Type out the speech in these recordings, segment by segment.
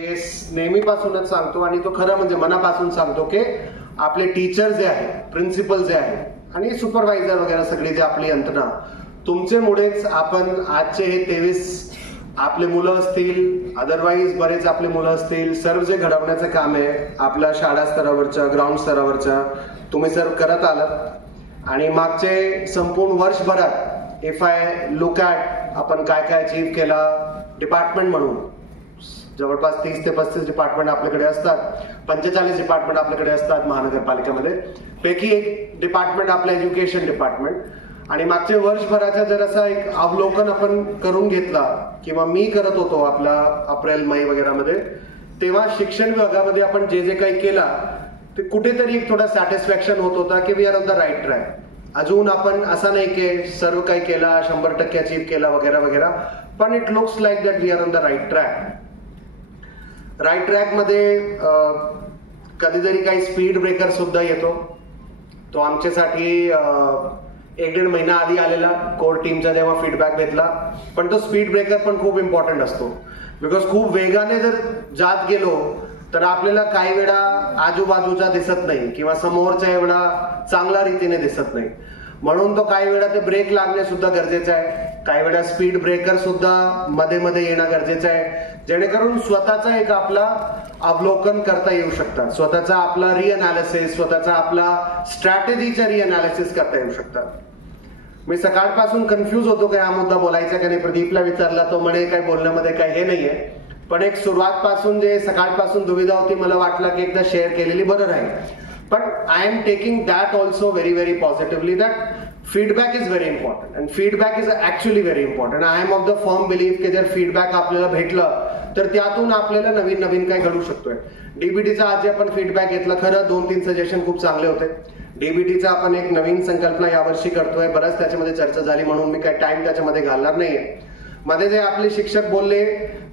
नेहमीपासूनच सांगतो आणि तो खरं म्हणजे मनापासून सांगतो की आपले टीचर जे आहेत, प्रिन्सिपल जे आहेत आणि सुपरवायझर वगैरे सगळी जे आपली यंत्रणा, तुमच्यामुळेच आपण आजचे हे 23 आपले मुलं असतील, अदरवाईज बरेच आपले मुलं असतील, सर्व जे घडवण्याचं काम आहे आपल्या शाळा स्तरावरच्या, ग्राउंड स्तरावरच्या तुम्ही सर्व करत आलात. आणि मागचे संपूर्ण वर्षभरात इफ आय लुक ॲट आपण काय काय अचीव्ह केला डिपार्टमेंट म्हणून, जवळपास 30 ते 35 डिपार्टमेंट आपल्याकडे असतात, 45 डिपार्टमेंट आपल्याकडे असतात महानगरपालिकेमध्ये. पैकी एक डिपार्टमेंट आपलं एज्युकेशन डिपार्टमेंट. आणि मागच्या वर्षभराचा जर असा एक अवलोकन आपण करून घेतला किंवा मी करत होतो आपला एप्रिल मे वगैरे मध्ये, तेव्हा शिक्षण विभागामध्ये आपण जे जे काही केला ते कुठेतरी एक थोडा सॅटिस्फॅक्शन होत होता की we are on the right track. अजून आपण असं नाही की सर्व काही केला 100% अचीव्ह केला वगैरे वगैरे, पण it looks like that we are on the right track. Right track मध्ये कधीतरी काही स्पीड ब्रेकर सुद्धा येतो. तो आमच्यासाठी 1-1.5 महिना आधी आलेला कोर टीमचा जेव्हा फीडबॅक घेतला. पण तो स्पीड ब्रेकर पण खूप इम्पॉर्टंट असतो, बिकॉज खूप वेगाने जर जात गेलो तर आपल्याला काही वेळा आजूबाजूचा दिसत नाही किंवा समोरच्या एवढा चांगल्या रीतीने दिसत नाही. म्हणून तो काही वेळा ते ब्रेक लागणे सुद्धा गरजेचं आहे. काही वेळा स्पीड ब्रेकर सुद्धा मध्ये मध्ये येणं गरजेचं आहे, जेणेकरून स्वतःचा एक आपला अवलोकन करता येऊ शकतात, स्वतःचा आपला रिअनालिसिस, स्वतःचा आपला स्ट्रॅटेजीचा रिअनालिसिस करता येऊ शकतात. मी सकाळपासून कन्फ्यूज होतो की हा मुद्दा बोलायचा का नाही. प्रदीपला विचारला, तो म्हणे काय बोलण्यामध्ये काय हे नाहीये, पण एक सुरुवातपासून जे सकाळपासून दुविधा होती मला वाटलं की एकदा शेअर केलेली बरं राहील. पण I am taking that also very very positively that feedback is very important and feedback is actually very important. I am of the firm believe की जर फीडबॅक आपल्याला भेटलं तर त्यातून आपल्याला नवीन नवीन काय घडू शकतोय. डीबीटीचा आज आपण फीडबॅक घेतला, खरं 2-3 सजेशन खूप चांगले होते. डीबीटीचा आपण एक नवीन संकल्पना यावर्षी करतोय, बरंच त्याच्यामध्ये चर्चा झाली म्हणून मी काय टाइम त्याच्यामध्ये घालणार नाहीये. मध्ये जे आपले शिक्षक बोलले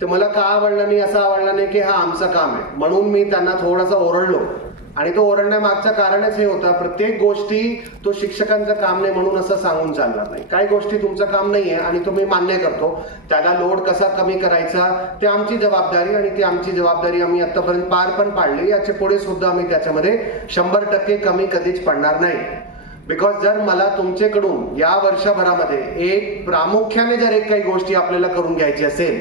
ते मला का आवडलं नाही, असं आवडलं नाही की हा आमचं काम आहे म्हणून मी त्यांना थोडासा ओरडलो. आणि तो ओरडण्यामागचं कारणच हे होतं, प्रत्येक गोष्टी तो शिक्षकांचं काम नाही म्हणून असं सांगून चालणार नाही. काही गोष्टी तुमचं काम नाहीये आणि तुम्ही मान्य करतो, त्याला लोड कसा कमी करायचा ते आमची जबाबदारी आणि ती आमची जबाबदारी आम्ही आतापर्यंत पार पण पाडली. याच्या पुढे सुद्धा आम्ही त्याच्यामध्ये 100% कमी कधीच पडणार नाही. बिकॉज जर मला तुमच्याकडून या वर्षभरामध्ये एक प्रामुख्याने जर एक काही गोष्टी आपल्याला करून घ्यायची असेल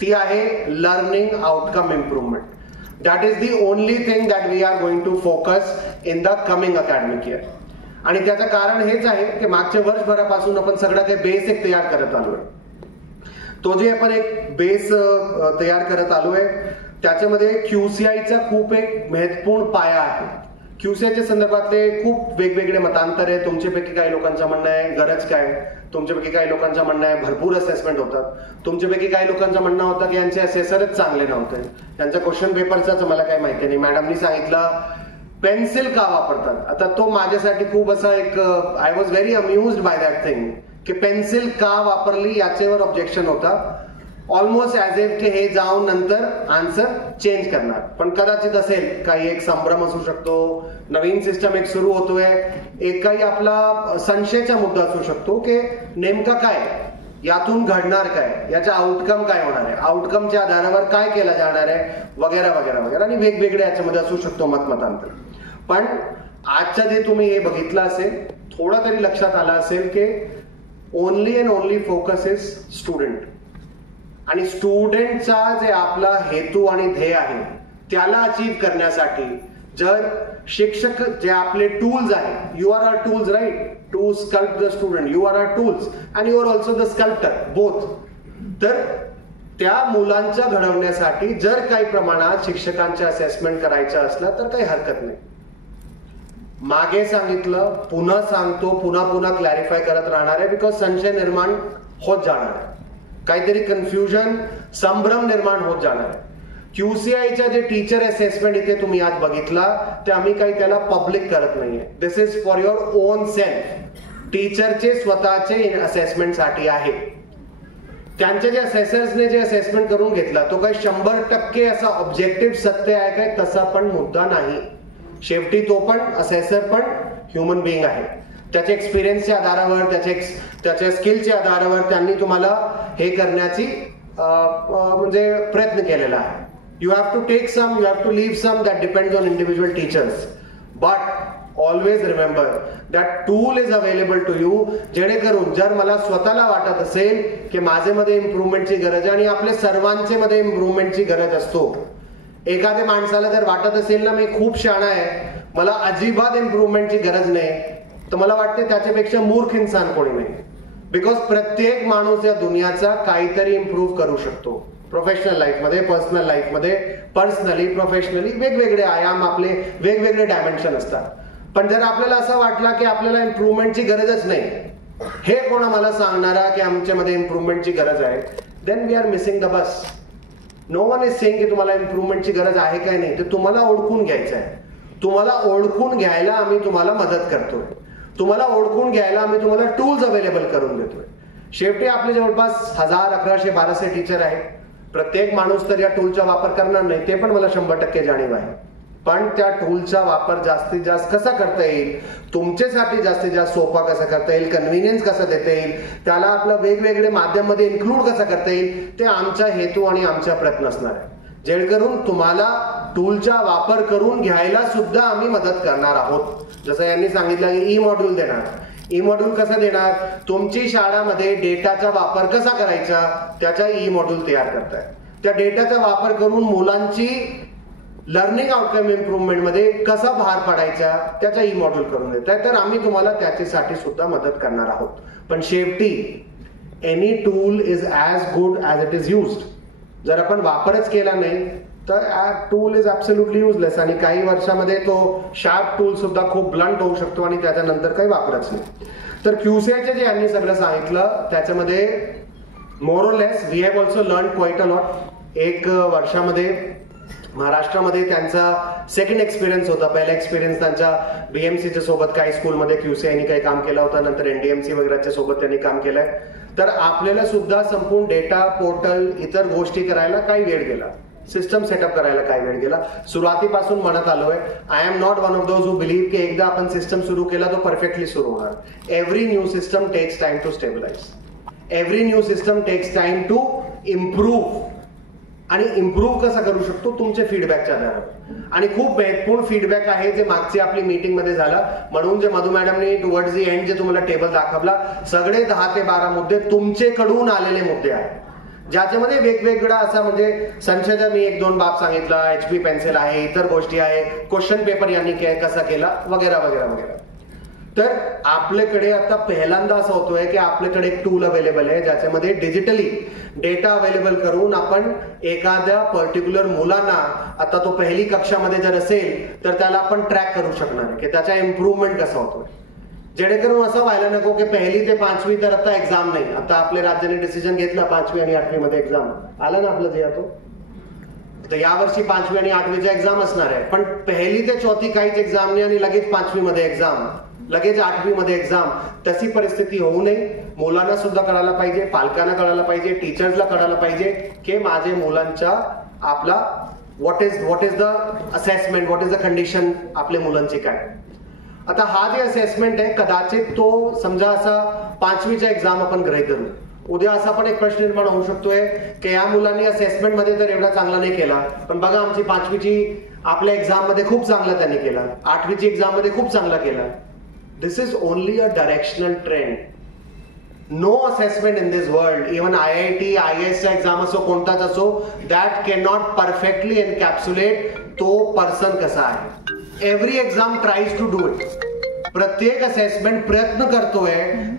ती आहे learning outcome improvement. That is the only thing that we are going to focus in the coming academic year. आणि त्याचं कारण हेच आहे की मागच्या वर्षभरापासून आपण सगळं काही बेस एक तयार करत आलोय. तो जे आपण एक बेस तयार करत आलोय त्याच्यामध्ये QCIचा खूप एक महत्वपूर्ण पाया आहे. QCIच्या संदर्भातले खूप वेगवेगळे मतांतर आहे. तुमच्यापैकी काही लोकांचं म्हणणं आहे गरज काय, तुमच्यापैकी काही लोकांचं म्हणणं आहे भरपूर असेसमेंट होतात, तुमच्यापैकी काही लोकांचं म्हणणं होतं की यांचे असेसरच चांगले नव्हते, त्यांच्या क्वेश्चन पेपरचाच मला काही माहिती नाही. मॅडमनी सांगितलं पेन्सिल का वापरतात. आता तो माझ्यासाठी खूप असा एक I was very amused by that thing की पेन्सिल का वापरली याच्यावर ऑब्जेक्शन होता. ऑलमोस्ट ऍज इफ की हे जाऊन नंतर आन्सर चेंज करणार. पण कदाचित असेल काही एक संभ्रम असू शकतो, नवीन सिस्टम एक सुरू होतोय, एक काही आपला संशयाचा मुद्दा असू शकतो की नेमका काय यातून घडणार, काय याचा आउटकम काय होणार आहे, आउटकमच्या आधारावर काय केलं जाणार आहे वगैरे वगैरे वगैरे, आणि वेगवेगळे याच्यामध्ये असू शकतो मतमतांतर. पण आजच्या जे तुम्ही हे बघितलं असेल, थोडं तरी लक्षात आलं असेल की only and only focus is student. आणि स्टुडंटचा जे आपला हेतू आणि ध्येय आहे त्याला अचीव करण्यासाठी जर शिक्षक जे आपले टूल्स आहेत, you are our tools right to sculpt the student, you are our tools and you are also the sculptor both. तर त्या मुलांच्या घडवण्यासाठी जर काही प्रमाणात शिक्षकांचे असेसमेंट करायचं असलं तर काही हरकत नाही. मागे सांगितलं, पुन्हा सांगतो, पुन्हा पुन्हा क्लॅरिफाय करत राहणार आहे, बिकॉज संशय निर्माण होत जाणार आहे, काहीतरी कन्फ्युजन संभ्रम निर्माण होत जाणार आहे. QCIच्या जे टीचर असेसमेंट इथे तुम्ही आज बघितला ते आम्ही काही त्याला पब्लिक करत नाहीये. This is for your own self. टीचरचे स्वतःचे असेसमेंट साठी आहे. त्यांचे जे असेसर्सने जे असेसमेंट करून घेतला तो काही 100% असा ऑब्जेक्टिव्ह सत्य आहे काय तसा पण मुद्दा नाही. शेवटी तो पण असेसर पण ह्युमन बिईंग आहे. त्याच्या एक्सपिरियन्सच्या आधारावर, त्याच्या स्किलच्या आधारावर त्यांनी तुम्हाला हे करण्याची म्हणजे प्रयत्न केलेला आहे. You have to take some, you have to leave some, that depends on individual teachers. But always remember that tool is available to you, जेणेकरून जर मला स्वतःला वाटत असेल की माझे मध्ये इम्प्रूव्हमेंटची गरज आहे आणि आपले सर्वांचे मध्ये इम्प्रूव्हमेंटची गरज असतो. एखाद्या माणसाला जर वाटत असेल ना मी खूप शहाणा आहे, मला अजिबात इम्प्रूव्हमेंटची गरज नाही, तर मला वाटते त्याच्यापेक्षा मूर्ख इंसान कोणी नाही. बिकॉज प्रत्येक माणूस या दुनियाचा काहीतरी इम्प्रूव्ह करू शकतो. प्रोफेशनल लाईफमध्ये, पर्सनल लाईफमध्ये, पर्सनली, प्रोफेशनली वेगवेगळे आयाम, आपले वेगवेगळे डायमेन्शन असतात. पण जर आपल्याला असं वाटलं की आपल्याला इम्प्रूव्हमेंटची गरजच नाही, हे कोण मला सांगणारा की आमच्यामध्ये इम्प्रूव्हमेंटची गरज आहे, then we are missing the bus. No one is saying की तुम्हाला इम्प्रूव्हमेंटची गरज आहे काय नाही, ते तुम्हाला ओळखून घ्यायचं आहे. तुम्हाला ओळखून घ्यायला आम्ही तुम्हाला मदत करतोय. तुम्हाला ओळखून घ्यायला आम्ही तुम्हाला टूल्स अवेलेबल करून देतोय. शेवटी आपले जवळपास 1000, 1100, 1200 टीचर आहेत. प्रत्येक माणूस तर या टूलचा वापर करणार नाही, ते पण मला 100% जाणीव आहे. पण त्या टूलचा वापर जास्तीत जास्त कसा करता येईल, तुमच्यासाठी जास्तीत जास्त सोपा कसा करता येईल, कन्व्हिनियन्स कसा देता येईल, त्याला आपलं वेगवेगळे माध्यममध्ये इन्क्लूड कसं करता येईल, ते आमचा हेतू आणि आमचा प्रयत्न असणार आहे. जेणेकरून तुम्हाला टूलचा वापर करून घ्यायला सुद्धा आम्ही मदत करणार आहोत. जसं यांनी सांगितलं की ई मॉड्यूल देणार. ई मॉड्यूल कसं देणार, तुमची शाळामध्ये डेटाचा वापर कसा करायचा त्याचा ई मॉड्यूल तयार करताय. त्या डेटाचा वापर करून मुलांची लर्निंग आउटकम इम्प्रूव्हमेंट मध्ये कसा भार पडायचा त्याचा ई मॉड्यूल करून देत आहे. तर आम्ही तुम्हाला त्याच्यासाठी सुद्धा मदत करणार आहोत. पण शेवटी any tool is as good as it is used. जर आपण वापरच केला नाही तर टूल इज ॲब्सोल्युटली युजलेस, आणि काही वर्षामध्ये तो शार्प टूल सुद्धा खूप ब्लंट होऊ शकतो आणि त्याच्यानंतर काही वापरच नाही. तर QCIचे जे यांनी सगळं सांगितलं त्याच्यामध्ये more or less we have also learn quite a lot. एक वर्षामध्ये महाराष्ट्रामध्ये त्यांचा सेकंड एक्सपिरियन्स होता. पहिला एक्सपिरियन्स त्यांच्या BMCच्या सोबत काही स्कूलमध्ये QCIने काही काम केलं होतं, नंतर NDMC वगैरेच्या सोबत त्यांनी काम केलंय. तर आपल्याला सुद्धा संपूर्ण डेटा पोर्टल इतर गोष्टी करायला काही वेळ गेला, सिस्टम सेटअप करायला काही वेळ गेला. सुरुवातीपासून म्हणत आलोय, I am not one of those who believe की एकदा आपण सिस्टम सुरू केला तो परफेक्टली सुरू होणार. Every new system takes time to stabilise. Every new system takes time to improve. आणि इम्प्रूव्ह कसा करू शकतो, तुमच्या फीडबॅकच्या आधारावर. आणि खूप महत्वपूर्ण फीडबॅक आहे जे मागची आपली मीटिंग मध्ये झाला. म्हणून जे मधु मॅडमनी टुवर्ड्स दी एंड जे तुम्हाला टेबल दाखवला, सगळे 10 ते 12 मुद्दे तुमच्याकडून आलेले मुद्दे आहेत, ज्याच्यामध्ये वेगवेगळा असा म्हणजे संशयचा मी 1-2 बाब सांगितला, HP पेन्सिल आहे, इतर गोष्टी आहे, क्वेश्चन पेपर यांनी कसा केला वगैरे वगैरे वगैरे. तर आपल्याकडे आता पहिल्यांदा असं होतोय की आपल्याकडे एक टूल अवेलेबल आहे ज्याच्यामध्ये डिजिटली डेटा अवेलेबल करून आपण एखाद्या पर्टिक्युलर मुलांना, आता तो पहिली कक्षामध्ये जर असेल तर त्याला आपण ट्रॅक करू शकणार की त्याचा इम्प्रूव्हमेंट कसा होतोय. जेणेकरून असं व्हायला नको की 1ली ते 5वी तर आता एक्झाम नाही. आता आपल्या राज्याने डिसिजन घेतला 5वी आणि 8वी मध्ये एक्झाम आला ना आपलं जे येतो, तर यावर्षी 5वी आणि 8वीचा एक्झाम असणार आहे. पण 1ली ते 4थी काहीच एक्झाम नाही आणि लगेच 5वी मध्ये एक्झाम, लगेच 8वी मध्ये एक्झाम. तशी परिस्थिती होऊ नये. मुलांना सुद्धा कळायला पाहिजे, पालकांना कळायला पाहिजे, टीचर्सला कळायला पाहिजे की माझे मुलांच्या आपला what is the assessment, what is the condition आपल्या मुलांची काय. आता हा जे असेसमेंट आहे कदाचित तो समजा असा 5वीचा एक्झाम आपण गृहीत धरू. उद्या असा पण एक प्रश्न निर्माण होऊ शकतोय की या मुलांनी असेसमेंट मध्ये तर एवढा चांगला नाही केला, पण बघा आमची 5वीची आपल्या एक्झाम मध्ये खूप चांगला त्यांनी केला, 8वीची एक्झाम मध्ये खूप चांगला केला. This is only a directional trend. No assessment in this world, even IIT, IAS exam असो कोणताच असो, that cannot perfectly encapsulate तो पर्सन कसा आहे. Every exam tries to do it. प्रत्येक असेसमेंट प्रयत्न करतोय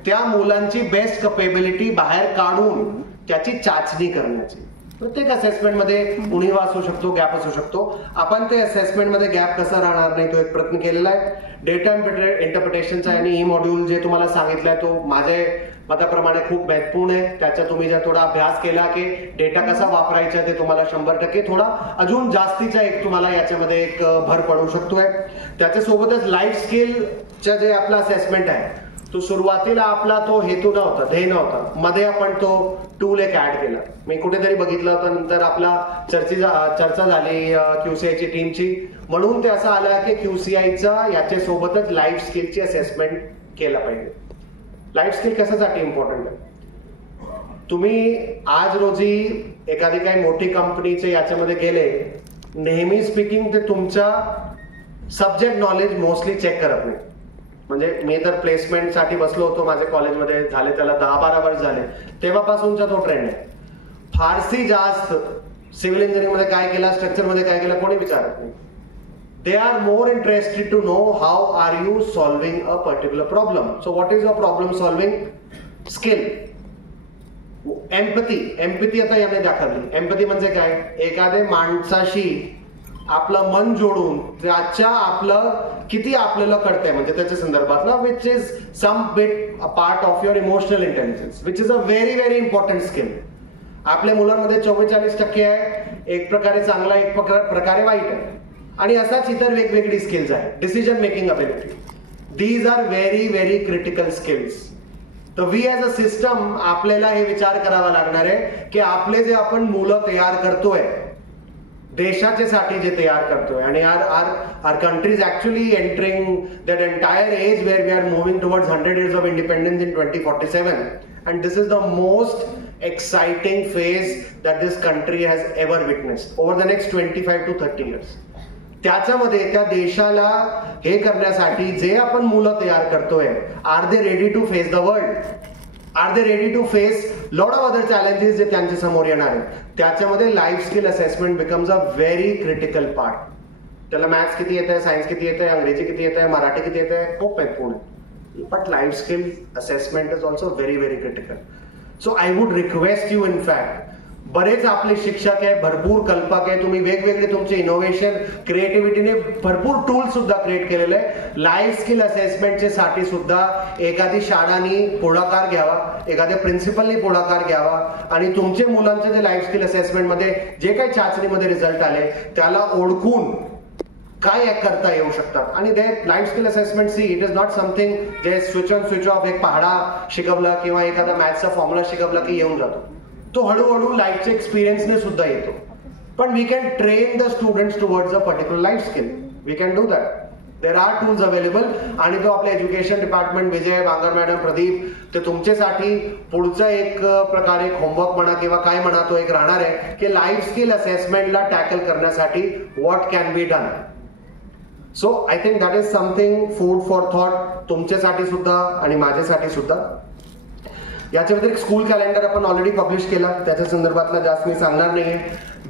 त्या मुलांची बेस्ट कॅपेबिलिटी बाहेर काढून त्याची चाचणी करण्याची. प्रत्येक असेसमेंट मध्ये उणीवा असू शकतो, गॅप असू शकतो. आपण ते असेसमेंट मध्ये गॅप कसा राहणार नाही तो एक प्रयत्न केलेला आहे. डेटा इंटरप्रिटेशनचा आणि ई मॉड्यूल जे तुम्हाला सांगितलंय तो माझ्या मताप्रमाणे खूप महत्वपूर्ण आहे. त्याचा तुम्ही जर थोडा अभ्यास केला की डेटा कसा वापरायचा ते तुम्हाला 100% थोडा अजून जास्तीचा एक तुम्हाला याच्यामध्ये एक भर पडू शकतोय. त्याच्यासोबतच लाईफ स्किलचा जे आपला असेसमेंट आहे तो सुरुवातीला आपला तो हेतू नव्हता, ध्येय नव्हता, मध्ये आपण तो टूल एक ऍड केला. मी कुठेतरी बघितलं होतं, नंतर आपला चर्चा झाली QCIची टीमची, म्हणून ते असं आलं की QCIचा याच्या सोबतच लाईफ स्किलची असेसमेंट केला पाहिजे. लाईफ स्किल कशासाठी इम्पॉर्टंट आहे, तुम्ही आज रोजी एखादी काही मोठी कंपनीचे याच्यामध्ये गेले, नेहमी स्पीकिंग ते तुमच्या सब्जेक्ट नॉलेज मोस्टली चेक करत नाही. म्हणजे मी तर प्लेसमेंटसाठी बसलो होतो माझ्या कॉलेजमध्ये, झाले त्याला 10-12 वर्ष झाले, तेव्हापासूनचा तो ट्रेंड आहे. फारसी जास्त सिव्हिल इंजिनिअरिंग मध्ये काय केलं, स्ट्रक्चर मध्ये काय केलं कोणी विचारत नाही. They are more interested to know how are you solving a particular problem. So what is your problem solving skill. Empathy आता याने दाखवली. एम्पथी म्हणजे काय, एखाद्या माणसाशी आपलं मन जोडून त्याच्या आपलं किती आपल्याला कळतंय म्हणजे त्याच्या संदर्भातला, which is some bit a part of your emotional intelligence, which is a very very important skill. आपल्या मुलांमध्ये 44% आहे, एक प्रकारे चांगला, एक प्रकारे वाईट आहे. आणि असाच इतर वेगवेगळी स्किल्स आहेत. Decision making ability, these are very very critical skills. तर वी एज अ सिस्टम आपल्याला हे विचार करावा लागणार आहे की आपले जे आपण मुलं तयार करतोय, देशाच्या साठी जे तयार करतोय, आणि our country is actually entering that entire age where we are moving towards 100 years of independence in 2047, and this is the most exciting phase that this country has ever witnessed over the next 25 to 30 years. त्याच्यामध्ये त्या देशाला हे करण्यासाठी जे आपण मुलं तयार करतोय, are they ready to face the world, are they ready to face lot of other challenges जे त्यांच्या समोर येणार आहेत. त्याच्यामध्ये life skill assessment becomes a very critical part. त्याला मॅथ्स किती येत आहे, सायन्स किती येत आहे, अंग्रेजी किती येत आहे, मराठी किती येत आहे, खूप आहे Pune. But life skill assessment is also very very critical. So I would request you, in fact, बरेच आपले शिक्षक आहे, भरपूर कल्पक आहे, तुम्ही वेगवेगळे तुमचे इनोव्हेशन क्रिएटिव्हिटीने भरपूर टूल सुद्धा क्रिएट केलेले आहे. लाईफ स्किल असेसमेंटचे साठी सुद्धा एखादी शाळांनी पुढाकार घ्यावा, एखाद्या प्रिन्सिपलनी पुढाकार घ्यावा, आणि तुमचे मुलांचे जे लाईफ स्किल असेसमेंट मध्ये जे काही चाचणीमध्ये रिझल्ट आले त्याला ओळखून काय करता येऊ शकतात. आणि ते life skill assessment, see it is not something जे स्विच ऑन स्विच ऑफ, एक पहाडा शिकवला किंवा एखादा मॅथ्सचा फॉर्म्युला शिकवला की येऊन जातो. तो हळूहळू लाईफच्या एक्सपिरियन्सने सुद्धा येतो. पण we can train the students towards a particular life skill. We can do that. There are tools available. आणि तो आपल्या education department, Vijay Bangar madam, Pradeep, ते तुमच्यासाठी पुढचं एक प्रकारे एक होमवर्क म्हणा किंवा काय म्हणा, तो एक राहणार आहे की लाईफ स्किल असेसमेंटला टॅकल करण्यासाठी what can be done. So I think that is something food for thought तुमच्यासाठी सुद्धा आणि माझ्यासाठी सुद्धा. याच्या व्यतिरिक्त स्कूल कॅलेंडर आपण ऑलरेडी पब्लिश केला, त्याच्या संदर्भातला जास्त मी सांगणार नाहीये.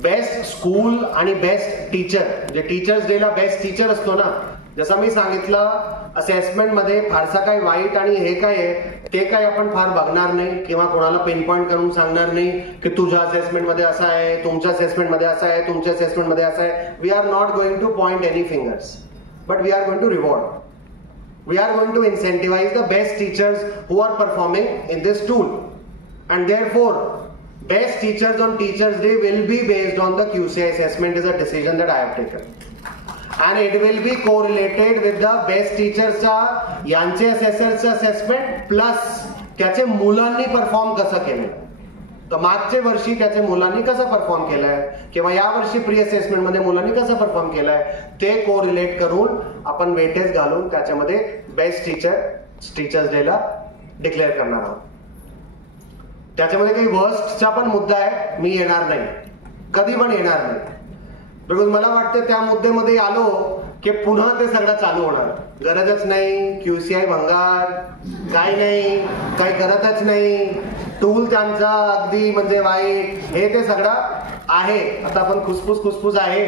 बेस्ट स्कूल आणि बेस्ट टीचर, जे टीचर्स डेला बेस्ट टीचर असतो ना, जसं मी सांगितलं, असेसमेंट मध्ये फारसा काय वाईट आणि हे काय आहे ते काय आपण फार बघणार नाही किंवा कोणाला पिन पॉइंट करून सांगणार नाही की तुझ्या असेसमेंट मध्ये असं आहे, तुमच्या असेसमेंट मध्ये असं आहे, तुमच्या असेसमेंट मध्ये असं आहे. We are not going to point any fingers, but we are going to reward. We are going to incentivize the best teachers who are performing in this tool, and therefore best teachers on Teachers Day will be based on the QCI assessment. Is a decision that I have taken, and it will be correlated with the best teachers यांचे assessors assessment plus त्याचे मुलांनी perform कसं केलं. तर मागच्या वर्षी त्याच्या मुलांनी कसं परफॉर्म केलंय किंवा या वर्षी प्री असेसमेंट मध्ये मुलांनी कसं परफॉर्म केलंय ते कोरिलेट करून आपण वेटेज घालून त्याच्यामध्ये बेस्ट टीचर्स डेला डिक्लेअर करणार आहोत. त्याच्यामध्ये काही वर्स्टचा पण मुद्दा आहे, मी येणार नाही, कधी पण येणार नाही. बिकॉज मला वाटतं त्या मुद्द्यामध्ये आलो की पुन्हा ते सगळं चालू होणार. गरजच नाही, QCI भंगार, काय नाही, काही करतच नाही, टूल त्यांचा अगदी म्हणजे वाईट, हे ते सगळं आहे. आता आपण खुसफुस आहे,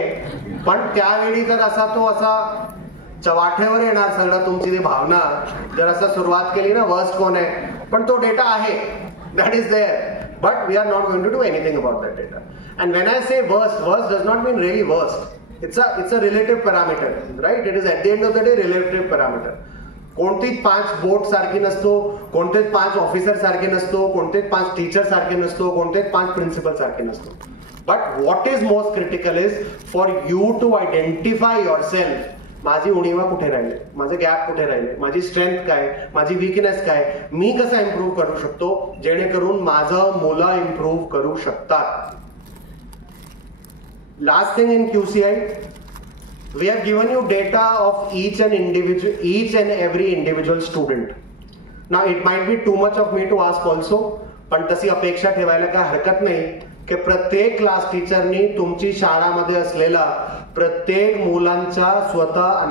पण त्यावेळी तर असा तो असा चव्हाट्यावर येणार सगळं तुमची ती भावना. जर असं सुरुवात केली ना, वर्स्ट कोण आहे, पण तो डेटा आहे, that is there, but we are not going to do anything about that data. And when I say worst does not mean really worst. It's a relative parameter, right? It is at the end of the day relative parameter. कोणतीच 5 board सारखी नसतो, कोणतेच 5 officer सारखे नसतो, कोणतेच 5 teacher सारखे नसतो, कोणतेच 5 प्रिन्सिपल सारखे नसतो. But what is most critical is for you to identify yourself. माझी उणीवा कुठे राहिले, माझे गॅप कुठे राहिले, माझी स्ट्रेंथ काय, माझी वीकनेस काय, मी कसा इम्प्रूव्ह करू शकतो जेणेकरून माझं मुलं इम्प्रूव्ह करू शकतात. Last thing in QCI, we have given you data of each and every individual student. Now it might be too much of me to ask also, पण तशी अपेक्षा ठेवायला काय हरकत नाही की प्रत्येक क्लास टीचरनी तुमची शाळामध्ये असलेला प्रत्येक मुलांचा स्वतः